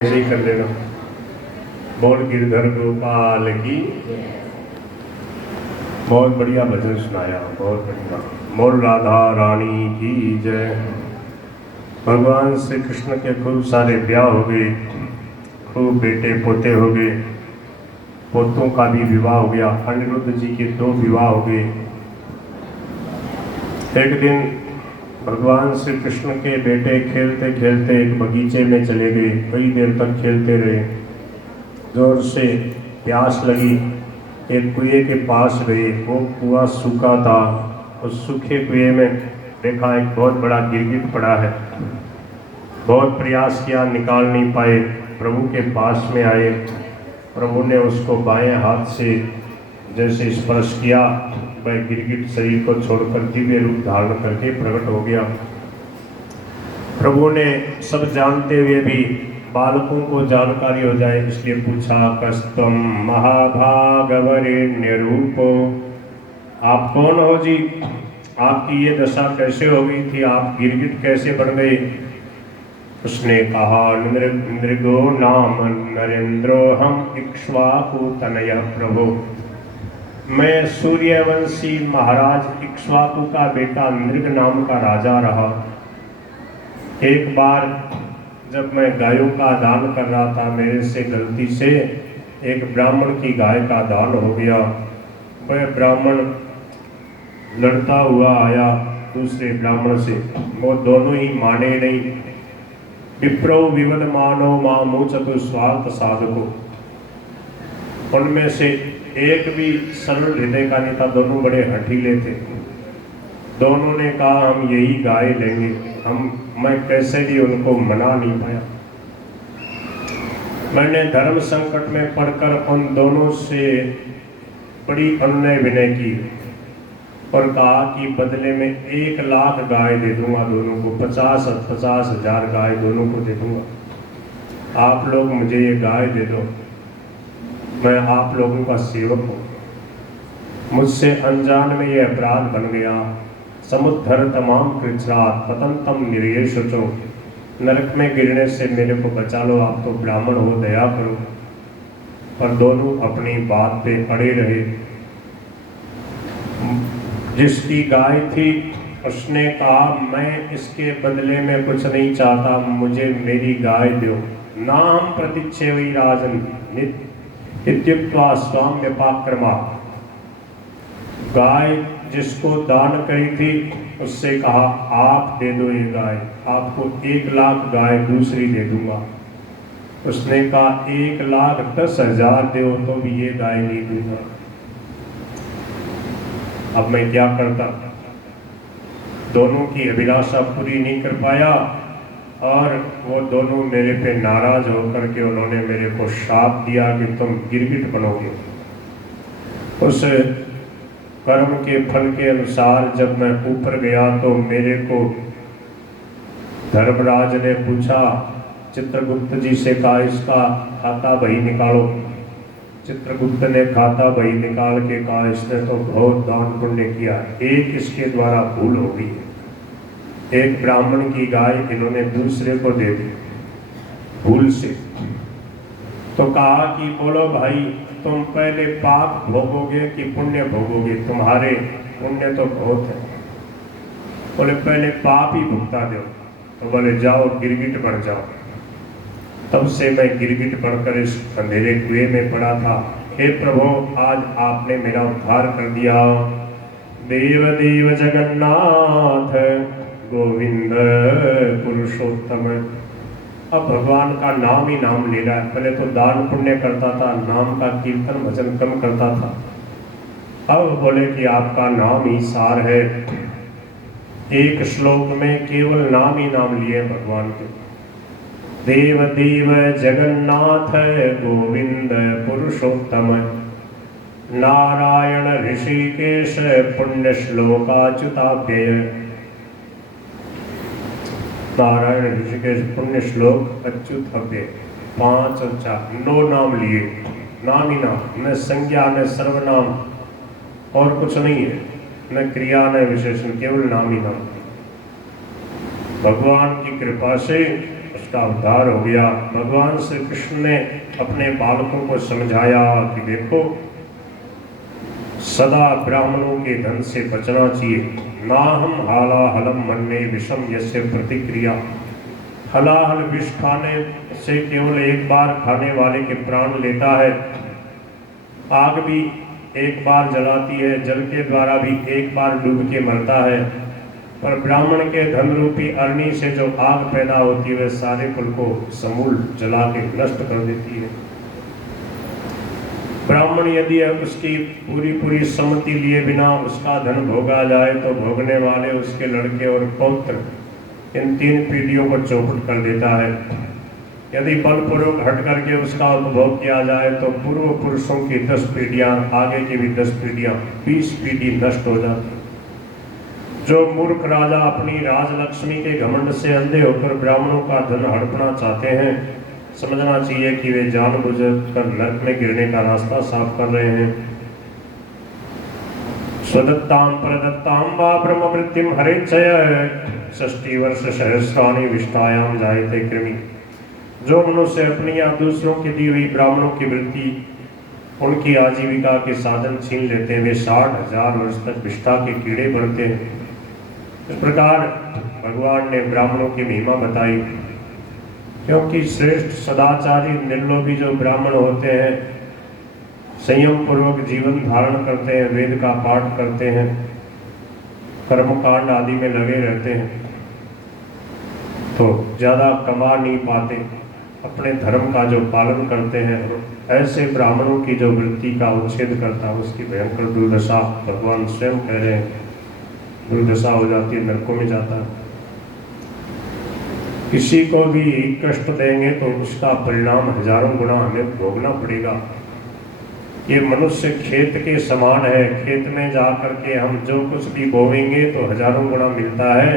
ऐसे ही कर देना। बोल गिरधर गोपाल की। बहुत बढ़िया भजन सुनाया, बहुत बढ़िया। बोल राधा रानी की जय। भगवान श्री कृष्ण के खूब सारे ब्याह हो गए, खूब बेटे पोते हो गए, पोतों का भी विवाह हो गया। अनिरुद्ध जी के 2 विवाह हो गए। एक दिन भगवान श्री कृष्ण के बेटे खेलते खेलते एक बगीचे में चले गए। कई देर तक खेलते रहे। जोर से प्यास लगी, एक कुएं के पास गए। वो कुआं सूखा था। उस सूखे कुएं में देखा एक बहुत बड़ा गिरगिट पड़ा है। बहुत प्रयास किया, निकाल नहीं पाए। प्रभु के पास में आए। प्रभु ने उसको बाएं हाथ से जैसे स्पर्श किया, वह गिरगिट शरीर को छोड़कर दिव्य रूप धारण करके प्रकट हो गया। प्रभु ने सब जानते हुए भी बालकों को जानकारी हो जाए इसलिए पूछा, कस्तम महाभागवरेण्य रूपो, आप कौन हो जी? आपकी ये दशा कैसे हो गई थी? आप गिरगिट कैसे बन गए? उसने कहा, नृगो नाम नरेंद्रो हम इक्ष्वाकु तनय प्रभु। मैं सूर्यवंशी महाराज इक्ष्वाकु का बेटा नृग नाम का राजा रहा। एक बार जब मैं गायों का दान कर रहा था, मेरे से गलती से एक ब्राह्मण की गाय का दान हो गया। वह ब्राह्मण लड़ता हुआ आया दूसरे ब्राह्मण से। वो दोनों ही माने नहीं। विप्रो विवद मानो मामू चतुस्वार्थ साधको। उनमें से एक भी सरल हृदय का नहीं था, दोनों बड़े हठीले थे। दोनों ने कहा, हम यही गाय लेंगे। मैं कैसे भी उनको मना नहीं पाया। मैंने धर्म संकट में पड़कर उन दोनों से बड़ी अनुनय विनय की और कहा कि बदले में 1 लाख गाय दे दूंगा दोनों को, 50 हजार गाय दोनों को दे दूंगा। आप लोग मुझे ये गाय दे दो, मैं आप लोगों का सेवक हूँ। मुझसे अनजान में ये अपराध बन गया। समुद्धर तमाम कृच्छ्रात पतंतम निर्येशुचो। नरक में गिरने से मेरे को बचा लो, आप तो ब्राह्मण हो, दया करो। पर दोनों अपनी बात पे अड़े रहे। जिसकी गाय थी उसने कहा, मैं इसके बदले में कुछ नहीं चाहता, मुझे मेरी गाय दो। नाम प्रतीक्षे वही राजन इत्युक्त्वा स्वाम्य पाक्रमा। गाय जिसको दान करी थी उससे कहा, आप दे दो ये गाय, आपको 1 लाख गाय दूसरी दे दूंगा। उसने कहा, 1,10,000 दो तो भी ये गाय नहीं दूंगा। अब मैं क्या करता? दोनों की अभिलाषा पूरी नहीं कर पाया और वो दोनों मेरे पे नाराज होकर के उन्होंने मेरे को शाप दिया कि तुम गिरगिट बनोगे। उस कर्म के फल के अनुसार जब मैं ऊपर गया तो मेरे को धर्मराज ने पूछा, चित्रगुप्त जी से कहा, इसका खाता बही निकालो। चित्रगुप्त ने खाता बही निकाल के कहा, इसने तो बहुत दान पुण्य किया, एक इसके द्वारा भूल हो गई। एक ब्राह्मण की गाय इन्होंने दूसरे को दे दी भूल से। तो कहा कि बोलो भाई, तुम पहले पाप भोगोगे कि पुण्य भोगोगे? तुम्हारे पुण्य तो बहुत है। बोले पहले पाप ही भुगता दो। तो बोले जाओ गिरगिट बन जाओ। तब से मैं गिरगिट बनकर इस अंधेरे कुएं में पड़ा था। हे प्रभु, आज आपने मेरा उद्धार कर दिया। देव देव जगन्नाथ गोविंद पुरुषोत्तम। अब भगवान का नाम ही नाम ले रहा है। पहले तो दान पुण्य करता था, नाम का कीर्तन भजन कम करता था। अब बोले कि आपका नाम ही सार है। एक श्लोक में केवल नाम ही नाम लिए भगवान के। देव देव जगन्नाथ गोविंद पुरुषोत्तम। नारायण ऋषिकेश पुण्य श्लोकाच्युताभ्यय। नारायण ऋषिकेश पुण्य श्लोक अच्युत अव्यय। 5 और 4 9 नाम लिए। नाम ही नाम, न संज्ञा न सर्वनाम और कुछ नहीं है, न क्रिया न विशेषण, केवल नाम ही नाम। भगवान की कृपा से उसका उद्धार हो गया। भगवान श्री कृष्ण ने अपने बालकों को समझाया कि देखो, सदा ब्राह्मणों के धन से बचना चाहिए। ना हम हालाहलम मन्ने विषम यस्य प्रतिक्रिया। हलाहल विष खाने से केवल एक बार खाने वाले के प्राण लेता है। आग भी एक बार जलाती है, जल के द्वारा भी एक बार डूब के मरता है, पर ब्राह्मण के धन रूपी अग्नि से जो आग पैदा होती है वह सारे कुल को समूल जला के नष्ट कर देती है। ब्राह्मण यदि उसकी पूरी सम्मति लिए बिना उसका धन भोगा जाए तो भोगने वाले उसके लड़के और पौत्र इन 3 पीढ़ियों को चौपट कर देता है। यदि बलपूर्वक हट करके उसका उपभोग किया जाए तो पूर्व पुरुषों की 10 पीढ़ियां, आगे की भी 10 पीढ़ियां, 20 पीढ़ी नष्ट हो जाती। जो मूर्ख राजा अपनी राजलक्ष्मी के घमंड से अंधे होकर ब्राह्मणों का धन हड़पना चाहते हैं, समझना चाहिए कि वे जानबूझकर नरक में गिरने का रास्ता साफ कर रहे हैं। स्वदत्ताम प्रदत्ताम वा ब्रह्म वृत्तिम हरेच्छय 60 वर्ष सहस्राणि विष्टायाम जायते कृमि। जो मनुष्य अपनी या दूसरों की दी हुई ब्राह्मणों की वृत्ति, उनकी आजीविका के साधन छीन लेते हैं, वे 60,000 वर्ष तक विष्ठा के कीड़े बढ़ते हैं। इस प्रकार भगवान ने ब्राह्मणों की महिमा बताई, क्योंकि श्रेष्ठ सदाचारी निर्लोभी जो ब्राह्मण होते हैं, संयम पूर्वक जीवन धारण करते हैं, वेद का पाठ करते हैं, कर्मकांड आदि में लगे रहते हैं, तो ज़्यादा कमा नहीं पाते, अपने धर्म का जो पालन करते हैं, ऐसे ब्राह्मणों की जो वृत्ति का उच्छेद करता है उसकी भयंकर दुर्दशा भगवान स्वयं कह रहे हैं, दुर्दशा हो जाती है, नरकों में जाता है। किसी को भी कष्ट देंगे तो उसका परिणाम हजारों गुना हमें भोगना पड़ेगा। ये मनुष्य खेत के समान है, खेत में जा करके हम जो कुछ भी बोवेंगे तो हजारों गुना मिलता है।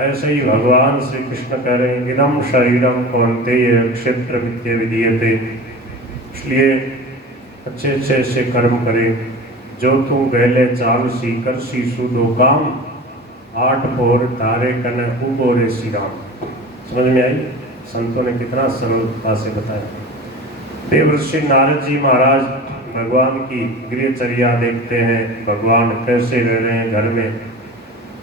ऐसे ही भगवान श्री कृष्ण कह रहे हैं, इदम शरीरम कौन्तेय क्षेत्र विद्य विधीयते। इसलिए अच्छे से कर्म करें। जो तू पहले चाल सी कर सी सुदो काम, 8 पोर तारे कन उगोरे सी राम। समझ में आई? संतों ने कितना सरलता से बताया। देवर्षि नारद जी महाराज भगवान की गृहचर्या देखते हैं, भगवान कैसे रह रहे हैं घर में।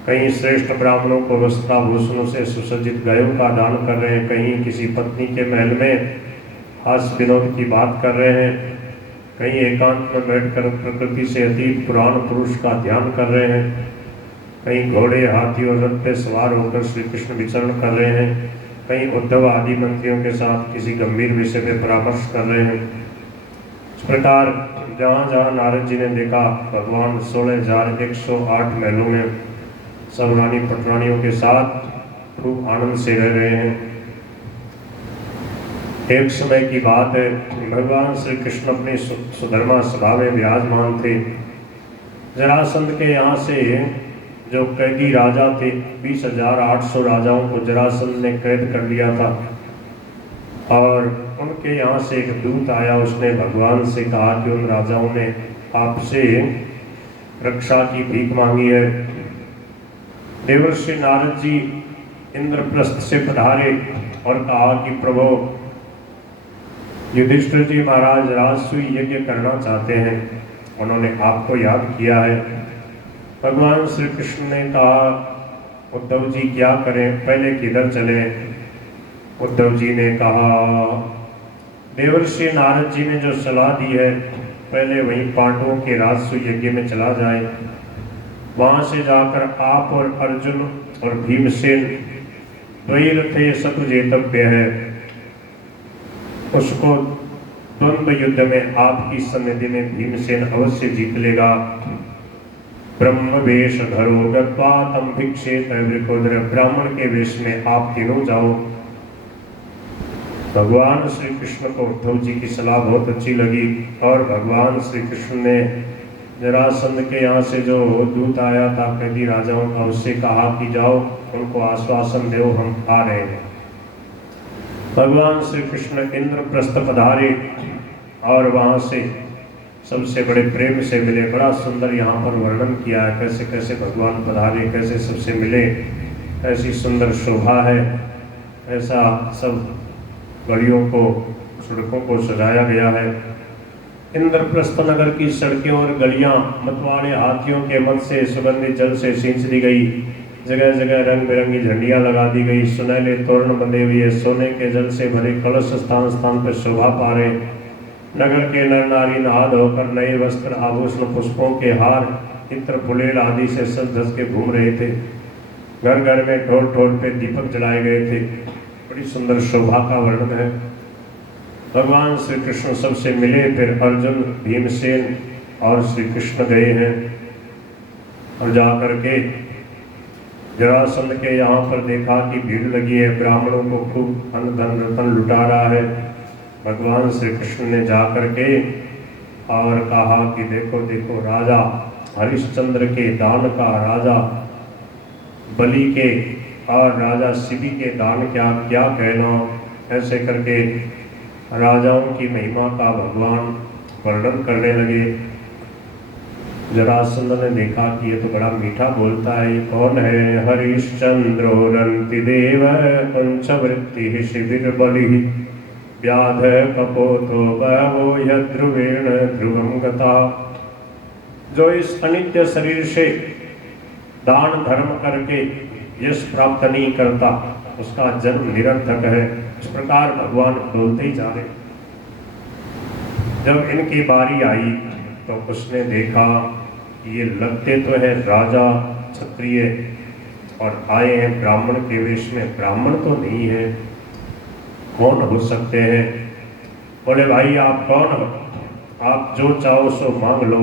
कहीं श्रेष्ठ ब्राह्मणों को वस्त्राभूषणों से सुसज्जित गायों का दान कर रहे हैं, कहीं किसी पत्नी के महल में हास्य विनोद की बात कर रहे हैं, कहीं एकांत में बैठकर प्रकृति से अतीत पुराण पुरुष का ध्यान कर रहे हैं, कहीं घोड़े हाथी और रथ पे सवार होकर श्री कृष्ण विचरण कर रहे हैं, कहीं उद्धव आदि मंत्रियों के साथ किसी गंभीर विषय पे परामर्श कर रहे हैं। इस प्रकार जहाँ जहाँ नारद जी ने देखा भगवान 16,108 महलों में सब रानी पटरानियों के साथ खूब आनंद से रह रहे हैं। एक समय की बात है, भगवान श्री कृष्ण अपनी सुधर्मा सभा में विराजमान थे। जरासंध के यहाँ से जो कैदी राजा थे, 20,800 राजाओं को जरासंध ने कैद कर लिया था, और उनके यहाँ से एक दूत आया। उसने भगवान से कहा कि उन राजाओं ने आपसे रक्षा की भीख मांगी है। देवर्षि नारद जी इंद्रप्रस्थ से पधारे और कहा कि प्रभु, युधिष्ठिर जी महाराज राजसूय यज्ञ करना चाहते हैं, उन्होंने आपको याद किया है। भगवान श्री कृष्ण ने कहा, उद्धव जी क्या करें, पहले किधर चले? उद्धव जी ने कहा, देवर्षि नारद जी ने जो सलाह दी है, पहले वहीं पांडवों के राजसूय यज्ञ में चला जाए। वहाँ से जाकर आप और अर्जुन और भीमसेन द्वैरथे सतुजेतव्य है, उसको द्वंद्व युद्ध में आपकी सन्निधि में भीमसेन अवश्य जीत लेगा। ब्रह्म वेश धरो गत्वा तम भिक्षेत वृकोदर। ब्राह्मण के वेश में आप तीनों जाओ। भगवान श्री कृष्ण को उद्धव जी की सलाह बहुत अच्छी लगी, और भगवान श्री कृष्ण ने जरासंध के यहाँ से जो दूत आया था कैदी राजाओं का, उससे कहा कि जाओ उनको आश्वासन दो, हम आ रहे हैं। भगवान श्री कृष्ण इंद्रप्रस्थ पधारे और वहाँ से सबसे बड़े प्रेम से मिले। बड़ा सुंदर यहाँ पर वर्णन किया है, कैसे कैसे भगवान पधारे, कैसे सबसे मिले, ऐसी सुंदर शोभा है। ऐसा सब गलियों को, सड़कों को सजाया गया है। इंद्रप्रस्थ नगर की सड़कें और गलियां मतवाले हाथियों के मत से सुगंधित जल से सींच दी गई। जगह जगह रंग बिरंगी झंडियां लगा दी गई। सुनहले तोरण बंधे हुए सोने के जल से भरे कलश स्थान स्थान पर शोभा पा रहे। नगर के नर नारी नहा धोकर नए वस्त्र, आभूषण, पुष्पों के हार, इत्र, फुलेल आदि से सज धज के घूम रहे थे। घर घर में ढोल ढोल पे दीपक जलाए गए थे। बड़ी सुंदर शोभा का वर्णन है। भगवान श्री कृष्ण सबसे मिले। फिर अर्जुन, भीमसेन और श्री कृष्ण गए हैं और जा करके जरासंध के यहाँ पर देखा कि भीड़ लगी है, ब्राह्मणों को खूब अन्न धन रतन लुटा रहा है। भगवान श्री कृष्ण ने जा करके और कहा कि देखो देखो, राजा हरिश्चंद्र के दान का, राजा बलि के और राजा शिवी के दान क्या क्या कहना। ऐसे करके राजाओं की महिमा का भगवान वर्णन करने लगे। जरासंध ने देखा कि ये तो बड़ा मीठा बोलता है, ये कौन है? हरिश्चंद्रो रंति देव पंचवृत्ति शिविर बलि व्याध कपोतो बहवो यद्रुवेण ध्रुवम गता। जो इस अनित्य शरीर से दान धर्म करके यश प्राप्त नहीं करता, उसका जन्म निरर्थक है। इस प्रकार भगवान बोलते ही जा रहे। जब इनकी बारी आई तो उसने देखा कि ये लगते तो है राजा क्षत्रिय और आए हैं ब्राह्मण के वेश में। ब्राह्मण तो नहीं है, कौन हो सकते हैं? बोले भाई आप कौन हो? आप जो चाहो सो मांग लो।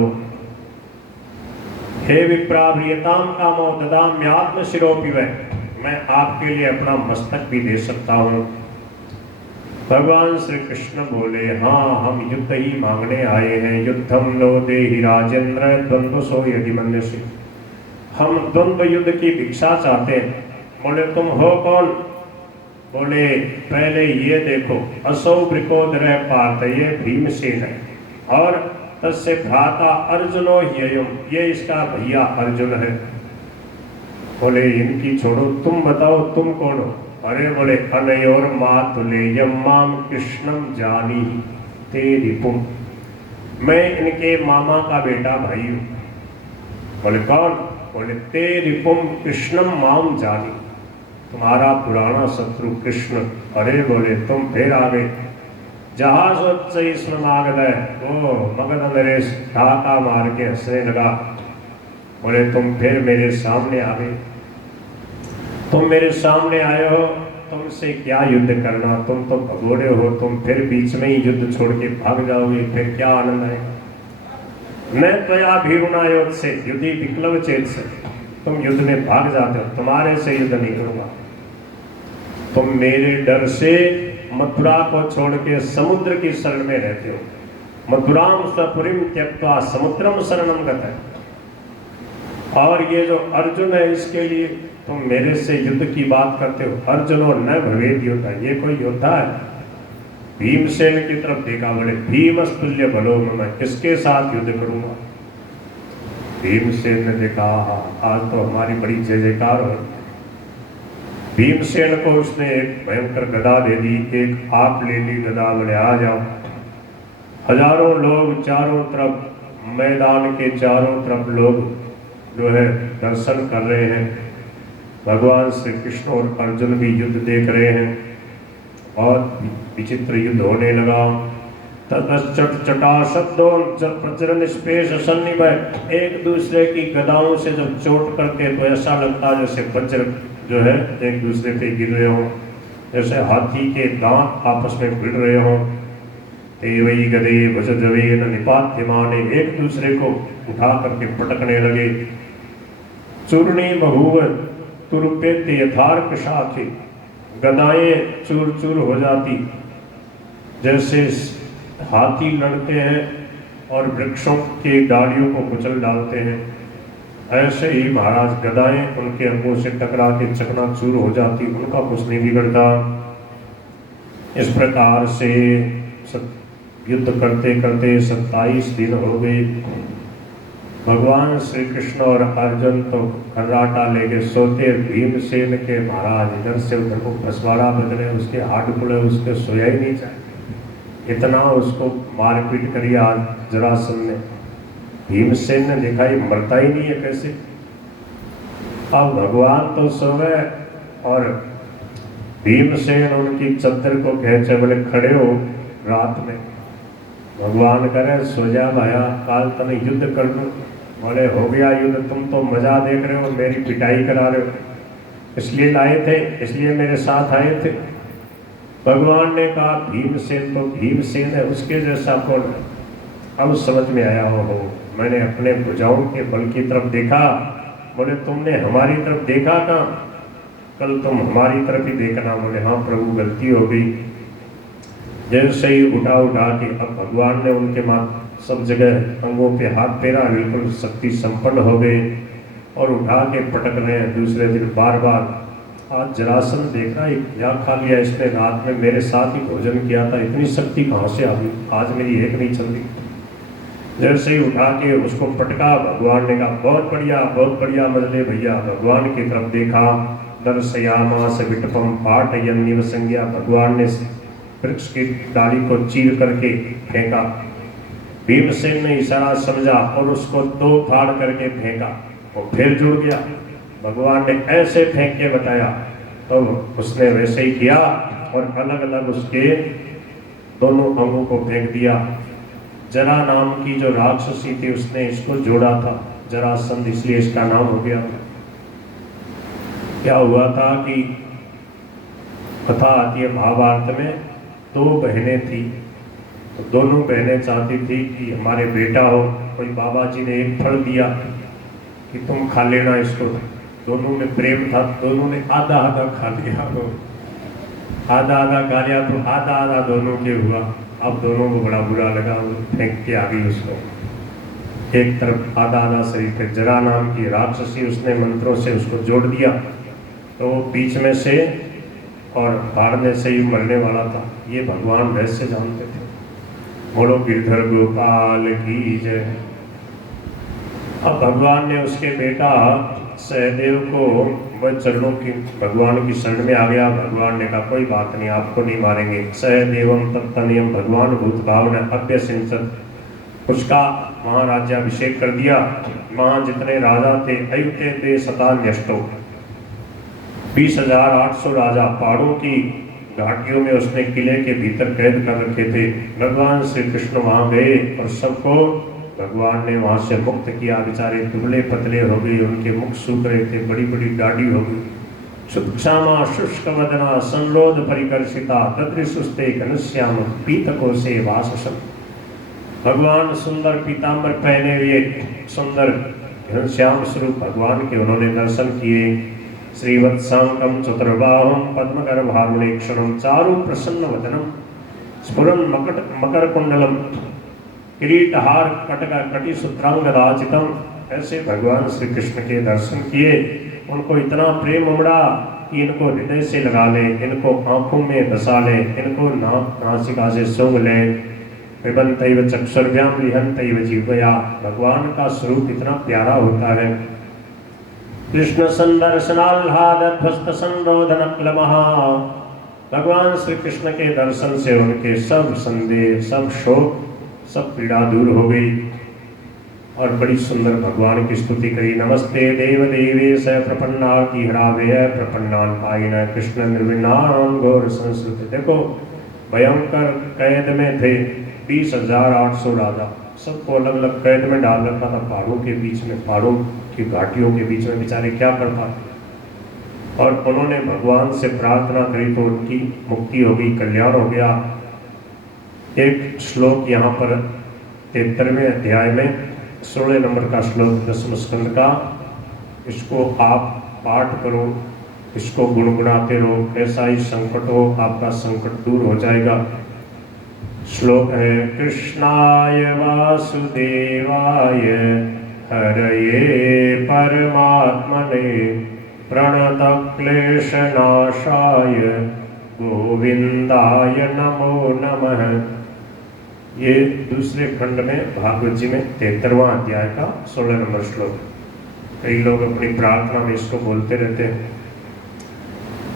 हे विप्राव्रियताम कामो ददाम्यात्म शिरोपि वै, मैं आपके लिए अपना मस्तक भी दे सकता हूँ। भगवान श्री कृष्ण बोले, हाँ हम युद्ध ही मांगने आए हैं। युद्धम लो देहि राजेंद्र द्वंद्व सो यदि मन्यसि, हम द्वंद्व युद्ध की भिक्षा चाहते हैं। बोले तुम हो कौन? बोले पहले ये देखो, असौ वृकोदर पार्थ, ये भीमसेन है और तस्य भ्राता अर्जुनो ह्ययम्, ये इसका भैया अर्जुन है। बोले इनकी छोड़ो, तुम बताओ तुम कौन हो? अरे बोले अनयोर मातुलेयम माम कृष्णम जानी ते रिपुम, मैं इनके मामा का बेटा भाई हूँ। बोले कौन? बोले ते रिपुम कृष्णम माम जानी, तुम्हारा पुराना शत्रु कृष्ण। अरे बोले तुम फिर आ गए। जहाज इसमें मांगद है वो मगध नरेश ढाका मार के हंसने लगा। बोले तुम फिर मेरे सामने आ गए। तुम मेरे सामने आए हो, तुमसे क्या युद्ध करना? तुम तो भगोड़े हो, तुम फिर बीच में ही युद्ध छोड़ के भाग जाओगे, फिर क्या आनंद आएगा? मैं त्वया भीरुनायोध से युद्धि विक्लव चेत से, तुम युद्ध में भाग जाते हो, तुम्हारे से युद्ध नहीं करूंगा। तुम मेरे डर से मथुरा को छोड़ के समुद्र की शरण में रहते हो। मथुराम स्वपुरीम त्यक्त्वा समुद्रम शरणम गतः। और ये जो अर्जुन है, इसके लिए तुम मेरे से युद्ध की बात करते हो। अर्जुनो न भवेद योद्धा, ये कोई योद्धा है? भीमसेन की तरफ देखा। बोले भीमस्तुल्य बलो, मैं किसके साथ युद्ध करूंगा? भीमसेन ने देखा आज तो हमारी बड़ी जय जयकार हो। भीमसेन को उसने एक भयंकर गदा दे दी, एक आप ले ली गदा। बोले आ जाओ। हजारों लोग चारों तरफ, मैदान के चारों तरफ लोग जो है दर्शन कर रहे हैं। भगवान श्री कृष्ण और अर्जुन भी युद्ध देख रहे हैं और विचित्र युद्ध होने लगा। ततश्चटा शब्दों प्रचर निष्पेष सन्निभय, एक दूसरे की गदाओं से जब चोट करते तो ऐसा लगता जैसे वज्र जो है एक दूसरे पे गिर रहे हो, जैसे हाथी के दांत आपस में भिड़ रहे हो। ते वही गदे भजवे न निपात्यमाने, एक दूसरे को उठा करके पटकने लगे। चूर्णी बभूव तुरुपेत्य यथार्क शाखे, गदाएं चूर चूर हो जाती जैसे हाथी लड़ते हैं और वृक्षों की डालियों को कुचल डालते हैं। ऐसे ही महाराज गदाएं उनके अंगों से टकरा के चकनाचूर हो जाती, उनका कुछ नहीं बिगड़ता। इस प्रकार से युद्ध करते करते 27 दिन हो गए। भगवान श्री कृष्ण और अर्जुन तो खर्राटा लेके सोते, भीमसेन के महाराज इधर से उधर को फसवाड़ा बदले, उसके हाथ खुले, उसके सोया ही नहीं चाहिए, इतना उसको मारपीट करी आज जरासंध ने। भीमसेन ने देखा ये मरता ही नहीं है कैसे। अब भगवान तो सो गए और भीमसेन उनकी चद्दर को खेचे, बोले खड़े हो रात में। भगवान करे सो जा भाया, काल तने युद्ध कर दो। बोले हो गया युद्ध, तुम तो मजा देख रहे हो, मेरी पिटाई करा रहे हो, इसलिए लाए थे, इसलिए मेरे साथ आए थे। भगवान ने कहा भीमसेन तो भीमसेन है, उसके जैसा कौन है। अब समझ में आया हो, मैंने अपने भुजाओं के बल की तरफ देखा। बोले तुमने हमारी तरफ देखा कहाँ, कल तुम हमारी तरफ ही देखना। बोले हाँ प्रभु गलती हो गई। जैसे ही उठा के अब भगवान ने उनके सब जगह अंगों पे हाथ फेरा, बिल्कुल शक्ति संपन्न हो गए और उठा के पटक रहे हैं। दूसरे दिन बार बार आज जरासंध देख रहा है क्या खा लिया इसने, रात में मेरे साथ ही भोजन किया था, इतनी शक्ति कहाँ से आ गई, आज मेरी एक नहीं चलती। जैसे ही उठा के उसको पटका, भगवान ने कहा बहुत बढ़िया मजले भैया। भगवान की तरफ देखा, दर्शयामास विटपम पाटयन्निव संज्ञा। भगवान ने वृक्ष की डाली को चीर करके फेंका। भीमसेन ने इशारा समझा और उसको दो फाड़ करके फेंका, वो फिर जुड़ गया। भगवान ने ऐसे फेंक के बताया तो उसने वैसे ही किया और अलग अलग उसके दोनों अंगों को फेंक दिया। जरा नाम की जो राक्षसी थी उसने इसको जोड़ा था, जरासंध, इसलिए इसका नाम हो गया। क्या हुआ था कि कथा आती है महाभारत में, दो बहनें थी, तो दोनों बहनें चाहती थी कि हमारे बेटा हो। कोई बाबा जी ने एक फल दिया कि तुम खा लेना इसको। दोनों में प्रेम था, दोनों ने आधा आधा खा लिया, आधा आधा खा लिया तो आधा आधा दोनों के हुआ। अब दोनों को बड़ा बुरा लगा, वो फेंक के आ गई उसको, एक तरफ आधा आधा शरीर पे। जरा नाम की राक्षसी उसने मंत्रों से उसको जोड़ दिया, तो वो बीच में से और फाड़ने से ही मरने वाला था। ये भगवान रहस्य जानते थे। बोलो गिरधर गोपाल की जय। अब भगवान ने उसके बेटा सहदेव को वह चरणों की भगवान की शरण में आ गया। भगवान ने कहा कोई बात नहीं, आपको नहीं मारेंगे। सहदेवम तत्तनियम भगवान भूत भावना अभ्य सिंचत। उसका वहाँ राज्याभिषेक कर दिया। वहाँ जितने राजा थे अयुते ते शतान्यष्टो, 20,800 राजा पहाड़ों की घाटियों में उसने किले के भीतर कैद कर रखे थे। भगवान श्री कृष्ण वहाँ गए और सबको भगवान ने वहाँ से मुक्त किया। बेचारे दुबले पतले हो गए, उनके मुख सूख रहे थे, बड़ी बड़ी दाढ़ी हो गई। शुक्षामा शुष्क वदना संरोध परिकर्षिता तद्रिसुस्ते घनश्याम पीतको से वाससम। भगवान सुंदर पीताम्बर पहने हुए सुंदर घनश्याम स्वरूप भगवान के उन्होंने दर्शन किए। श्रीवत्सांकम चतुर्बाहुं पद्मगर्भारुणेक्षणं चारु प्रसन्न वदनम स्फुरन् मकर कुंडलम किरीटहार कटिसूत्रांगदाचितम। ऐसे भगवान श्री कृष्ण के दर्शन किए। उनको इतना प्रेम उमड़ा कि इनको हृदय से लगा ले, इनको आंखों में धसा ले, इनको नासिका से सूंघ ले। पिबन्तैव चक्षुर्भ्यां लिहन्तैव जीवया। भगवान का स्वरूप इतना प्यारा होता है। कृष्ण संदर्शनाल्हादध्वस्त संरोधन क्लमः। भगवान श्री कृष्ण के दर्शन से उनके सब संदेह, सब शोक, सब पीड़ा दूर हो गई और बड़ी सुंदर भगवान की स्तुति करी। नमस्ते देव देवेश प्रपन्नार्ति हरावेय प्रपन्नान पायिन कृष्ण निर्विण्णान घोर संस्कृत। देखो भयंकर कैद में थे 20,800 राजा, सबको अलग अलग कैद में डाल रखा था पहाड़ों के बीच में, पहाड़ों की घाटियों के बीच में। बेचारे क्या कर पाते। और उन्होंने भगवान से प्रार्थना करी तो उनकी मुक्ति हो गई, कल्याण हो गया। एक श्लोक यहाँ पर 73वें अध्याय में 16 नंबर का श्लोक 10वें स्कंद का, इसको आप पाठ करो, इसको गुणगुणाते रहो। कैसा ही संकट हो, आपका संकट दूर हो जाएगा। श्लोक है कृष्णाय वासुदेवाय हरये परमात्मने प्रणतक्लेशनाशाय गोविंदाय नमो नमः। ये दूसरे खंड में भागवत जी में 73वां अध्याय का 16 नंबर श्लोक। कई लोग अपनी प्रार्थना में इसको बोलते रहते हैं,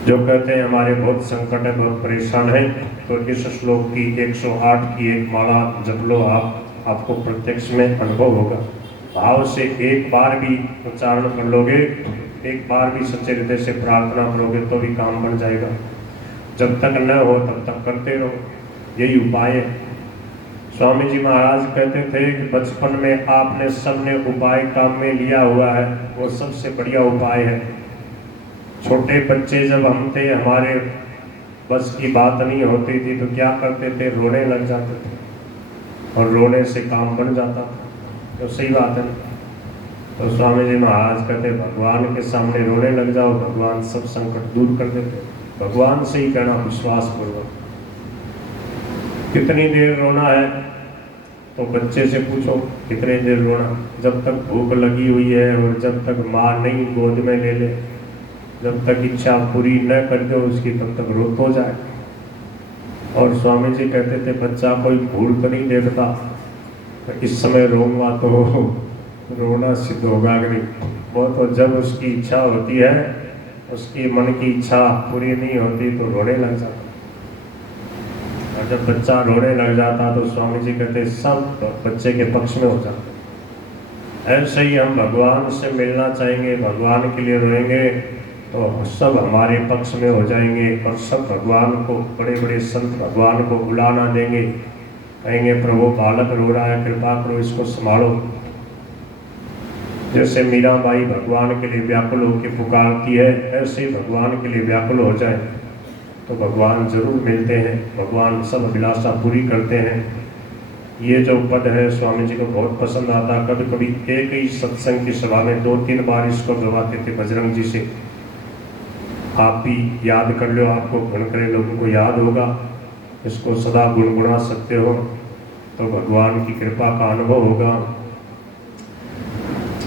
जो कहते हैं हमारे बहुत संकट है, बहुत परेशान है, तो इस श्लोक की 108 की एक माला जप लो, आपको प्रत्यक्ष में अनुभव होगा। भाव से एक बार भी उच्चारण कर लोगे, एक बार भी सच्चे हृदय से प्रार्थना करोगे तो भी काम बन जाएगा। जब तक न हो तब तक करते रहो, यही उपाय है। स्वामी जी महाराज कहते थे कि बचपन में आपने सबने उपाय काम में लिया हुआ है, वो सबसे बढ़िया उपाय है। छोटे बच्चे जब हम थे, हमारे बस की बात नहीं होती थी तो क्या करते थे, रोने लग जाते थे और रोने से काम बन जाता था। तो सही बात है। तो स्वामी जी महाराज कहते भगवान के सामने रोने लग जाओ, भगवान सब संकट दूर कर देते। भगवान से ही कहना विश्वास पूर्वक। कितनी देर रोना है तो बच्चे से पूछो कितने देर रोना। जब तक भूख लगी हुई है और जब तक माँ नहीं गोद में ले ले, जब तक इच्छा पूरी न कर दो उसकी, तब तक रोत हो जाए। और स्वामी जी कहते थे बच्चा कोई भूल तो नहीं देखता, तो इस समय रोऊंगा तो रोना सिद्ध होगा कि नहीं। वो तो जब उसकी इच्छा होती है, उसकी मन की इच्छा पूरी नहीं होती तो रोने लग जाता। और जब बच्चा रोने लग जाता तो स्वामी जी कहते सब बच्चे के पक्ष में हो जाता। ऐसे ही हम भगवान से मिलना चाहेंगे, भगवान के लिए रोएंगे तो सब हमारे पक्ष में हो जाएंगे और सब भगवान को, बड़े बड़े संत भगवान को बुलाना देंगे, कहेंगे प्रभु बालक रो रहा है, कृपा करो इसको संभालो। जैसे मीराबाई भगवान के लिए व्याकुल होकर पुकारती है, ऐसे ही भगवान के लिए व्याकुल हो जाए तो भगवान जरूर मिलते हैं, भगवान सब अभिलाषा पूरी करते हैं। ये जो पद है स्वामी जी को बहुत पसंद आता। कभी कभी एक ही सत्संग की सभा में 2-3 बार इसको गवाते थे बजरंग जी से। आप भी याद कर लो, आपको गुणकरे लोगों को याद होगा, इसको सदा गुनगुना सकते हो तो भगवान की कृपा का अनुभव होगा।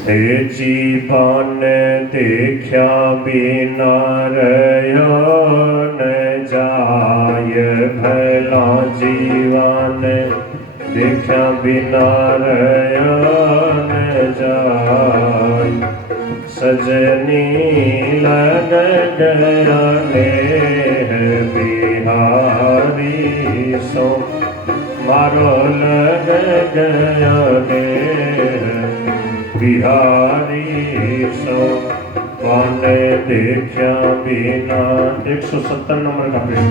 हे जीवन देखा बिना रहो न जाय, भला जीवन देखा बिना रहो न जाय। सजनी लग गया नेह बिहारी सो, मारो लग गया नेह बिहारी सो, पाने देखा बिना। 170 नंबर का पेज,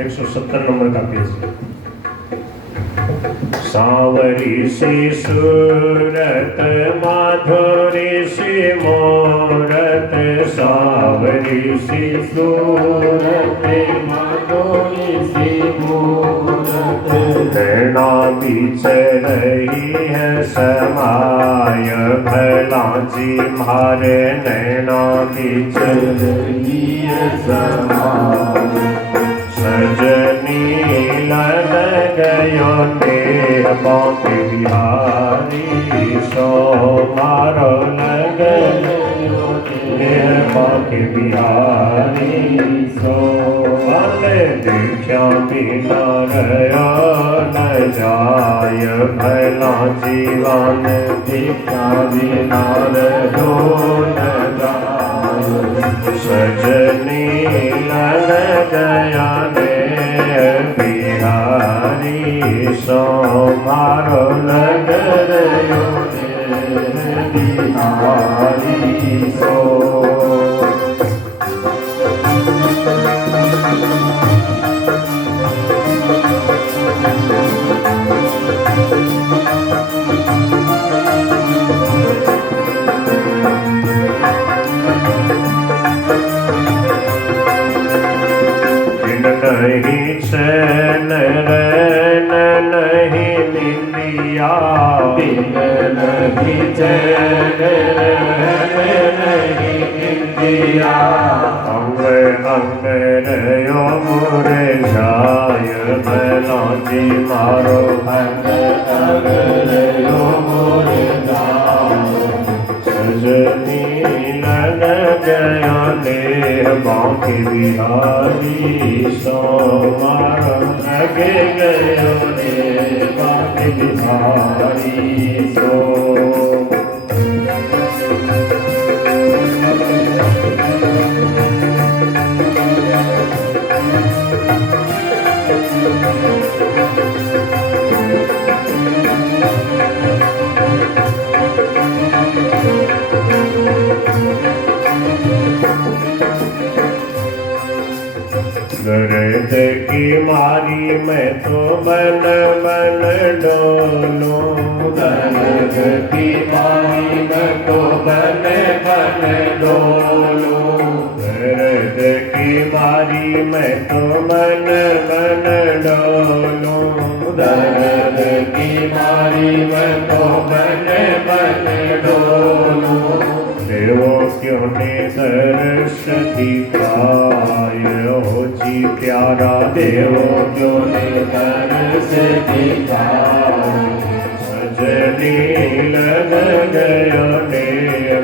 170 नंबर का पेज। सांवरी सी सूरत माधुरी सी मूरत, सांवरी सी सूरत माधुरी सी मूरत। नैना बीच रही है समाय, भला जी मारे नैना बीच रही है समाय। सजनी लग गयो नेह बांके बिहारी सो, मारो लग गयो नेह बांके बिहारी सो। देखा बिना रहा न जाय, भला जीवन देखा बिना रहो न जाय। सजनी लग गया बिहारी सो, मारो लग रयो बिहारी सो। नहीं चैन रैन नहीं निंदिया, दिन नहीं चैन रैन नहीं निंदिया। अंग अंग रयो मुरे जाय, भला जी मारो अंग अंग रयो मुरे जाय। सजनी लग गया नेह बांके बिहारी सो, मारो लग लगे गयो रे बांके बिहारी सो। दर्द की मारी मैं तो मन मन डोलूं, दर्द की मारी मैं तो बन बन डोलूं, दर्द की मारी मैं तो मन मन डोलूं, दर्द की मारी मैं तो बन बन डोलूं। देवो क्यों ने दर्श दिखाए हो जी प्यारा देवो क्यों ने दर्श दिखाए, सजनी लग गयो ने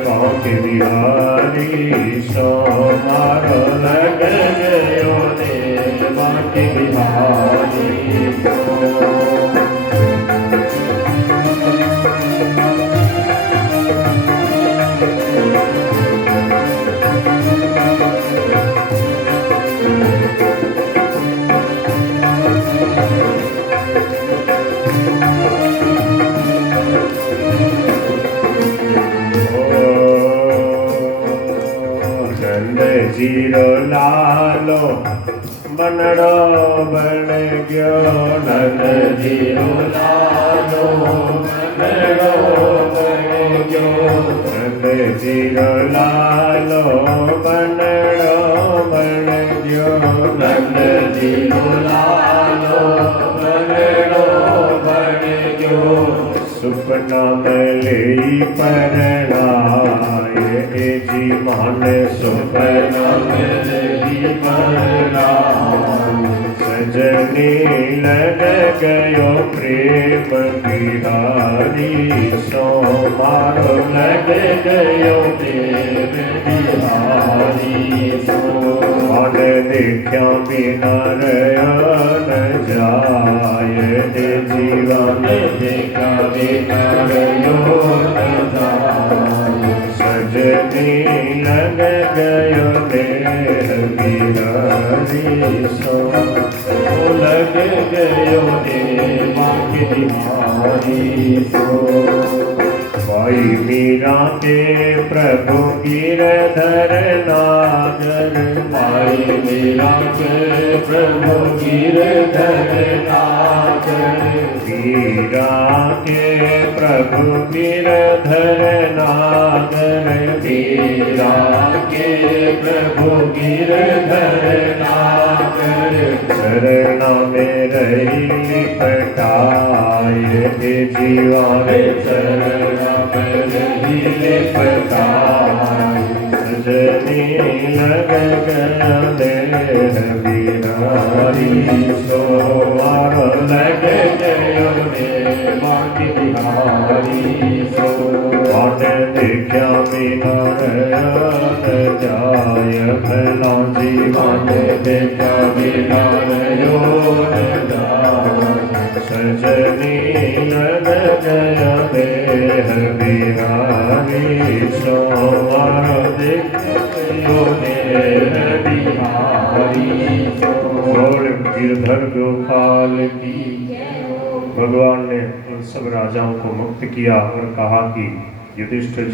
बांके बिहारी सो मारो लग गयो रे बांके बिहारी सो। जीरो लालो बनड़ो बन गयो, नंद जीरो लालो बनड़ो बन गयो, नंद जीरो लालो बनड़ो बन गयो, नंद जीरो लालो बनड़ो बन गयो। सुपना में ले परणाए जी मान सुपना मेरी परनाए, सजनी लग गयो प्रेम बिहारी सो मारो लग गयो प्रेम बिहारी सो। मन देखा बिना रया न जाए जीवन देखा बिना रयो न जाए, सजनी लग गयो देह बिहारी सो लग गयो रे बांके बिहारी सो। भाई मीरा के प्रभु गिरधर नागर, भाई मीरा के प्रभु गिरधर नागर, मीरा के प्रभु गिरधर नागर, मीरा के प्रभु गिरधर नागर, शरण में रही लिपटाए जीवन चरण में रही लिपटाए, सजनी लग गया देह बिहारी सो मारो लग गयो रे बांके बिहारी सो। मन देखा बिना रया न जाय भला जीवन देखा बिना रयो न जाए, सजनी लग गया देह बिहारी सो मारो देखो देह बिहारी सो। बोल गिरधर गोपाल की। भगवान ने उन सब राजाओं को मुक्त किया और कहा कि युधिष्ठिर